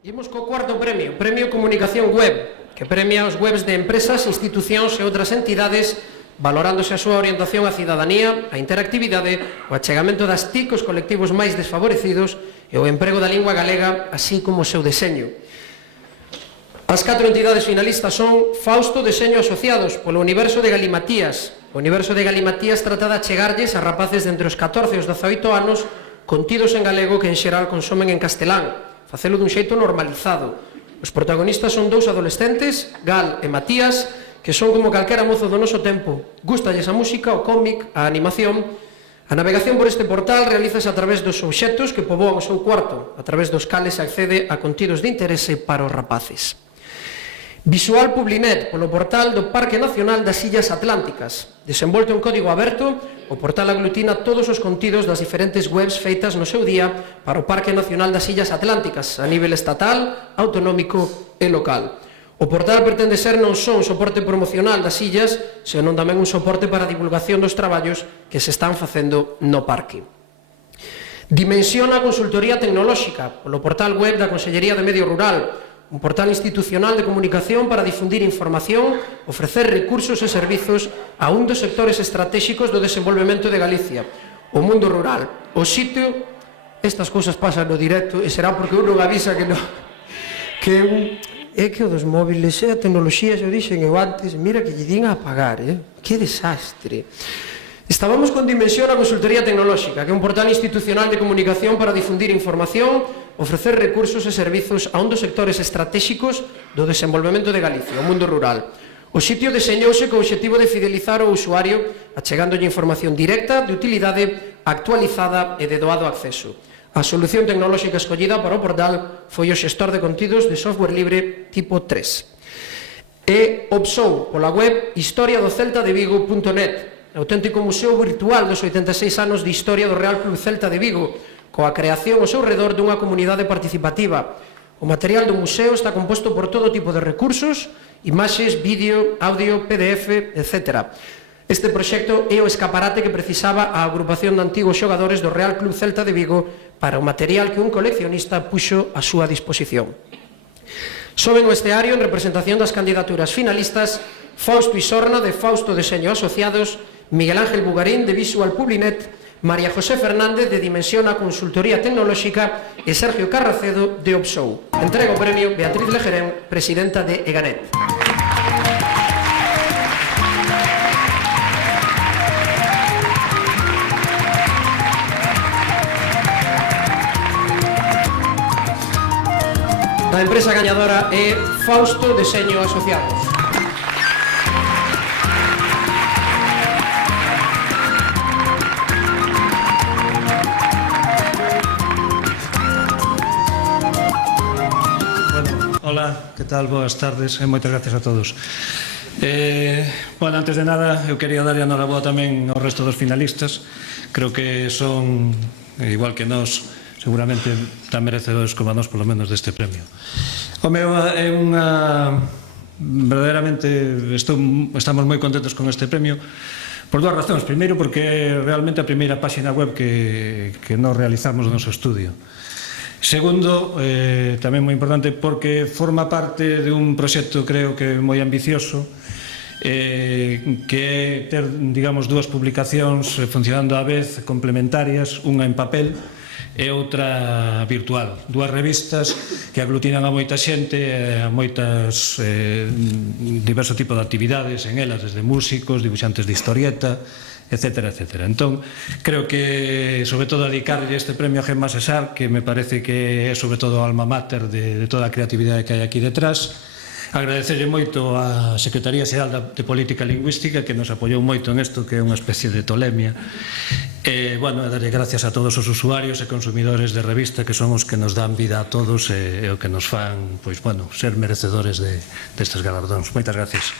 Imos co cuarto premio, Premio Comunicación Web, que premia os webs de empresas, institucións e outras entidades, valorándose a súa orientación á cidadanía, a interactividade, o achegamento das TIC aos colectivos máis desfavorecidos e o emprego da lingua galega, así como o seu deseño. As 4 entidades finalistas son Fausto Deseño Asociados, polo Universo de Galimatías. O Universo de Galimatías trata de achegarlles a rapaces de entre os 14 e os 18 anos contidos en galego que en xeral consumen en castelán, facelo dun xeito normalizado. Os protagonistas son 2 adolescentes, Gal e Matías, que son como calquera mozo do noso tempo. Gústalles a música, o cómic, a animación. A navegación por este portal realízase a través dos obxectos que poboan o seu cuarto, a través dos cales se accede a contidos de interese para os rapaces. Visual Publinet, polo portal do Parque Nacional das Illas Atlánticas. Desenvolto en código aberto, o portal aglutina todos os contidos das diferentes webs feitas no seu día para o Parque Nacional das Illas Atlánticas, a nivel estatal, autonómico e local. O portal pretende ser non só un soporte promocional das illas, senón tamén un soporte para a divulgación dos traballos que se están facendo no parque. Dimensiona a consultoría tecnolóxica, polo portal web da Consellería de Medio Rural, un portal institucional de comunicación para difundir información, ofrecer recursos e servizos a un dos sectores estratégicos do desenvolvemento de Galicia, o mundo rural. O sitio, estas cousas pasan no directo e será porque uno avisa que non... É que o dos móviles e a tecnoloxía, xa o dixen eu antes, mira que lle din a apagar, que desastre. Estábamos con Dimensión a Consultoría Tecnolóxica, que é un portal institucional de comunicación para difundir información, ofrecer recursos e servizos a un dos sectores estratégicos do desenvolvemento de Galicia, o mundo rural. O sitio deseñouse co obxectivo de fidelizar o usuario, achegándolle información directa, de utilidade, actualizada e de doado acceso. A solución tecnolóxica escollida para o portal foi o xestor de contidos de software libre tipo 3. E Opsou, pola web historiadoceltadevigo.net, auténtico museo virtual dos 86 anos de historia do Real Club Celta de Vigo, coa creación ao seu redor dunha comunidade participativa. O material do museo está composto por todo tipo de recursos, imaxes, vídeo, audio, PDF, etc. Este proxecto é o escaparate que precisaba a agrupación de antigos xogadores do Real Club Celta de Vigo para o material que un coleccionista puxo a súa disposición. Soben o esteario en representación das candidaturas finalistas Fausto Isorna, de Fausto Deseño Asociados, Miguel Ángel Bugarín, de Visual Publinet, María José Fernández, de Dimensión a Consultoría Tecnolóxica e Sergio Carracedo, de Opsou. Entrega o premio Beatriz Lejerén, presidenta de Eganet. A empresa gañadora é Fausto Deseño Asociados. Hola, que tal? Boas tardes e moitas gracias a todos. Bueno, antes de nada, eu quería darlle a enhoraboa tamén ao resto dos finalistas. Creo que son, igual que nós, seguramente tan merecedores como a nós, polo menos, deste premio. O meu é unha... Verdadeiramente estamos moi contentos con este premio por 2 razóns. Primeiro, porque é realmente a primeira páxina web que nós realizamos no noso estudio. Segundo, tamén moi importante, porque forma parte de un proxecto, creo que moi ambicioso, que é ter, digamos, 2 publicacións funcionando á vez, complementarias, unha en papel e outra virtual. 2 revistas que aglutinan a moita xente, a moitas diverso tipo de actividades en elas, desde músicos, dibuixantes de historieta, etcétera, etcétera. Entón, creo que, sobre todo, dedicarlle este premio a Gemma Cesar, que me parece que é, sobre todo, o alma mater de toda a creatividade que hai aquí detrás. Agradecerlle moito á Secretaría Xeral de Política Lingüística, que nos apoiou moito en isto, que é unha especie de tolemia. E, bueno, darlle gracias a todos os usuarios e consumidores de revista, que son os que nos dan vida a todos e o que nos fan, pois, bueno, ser merecedores destes galardóns. Moitas gracias.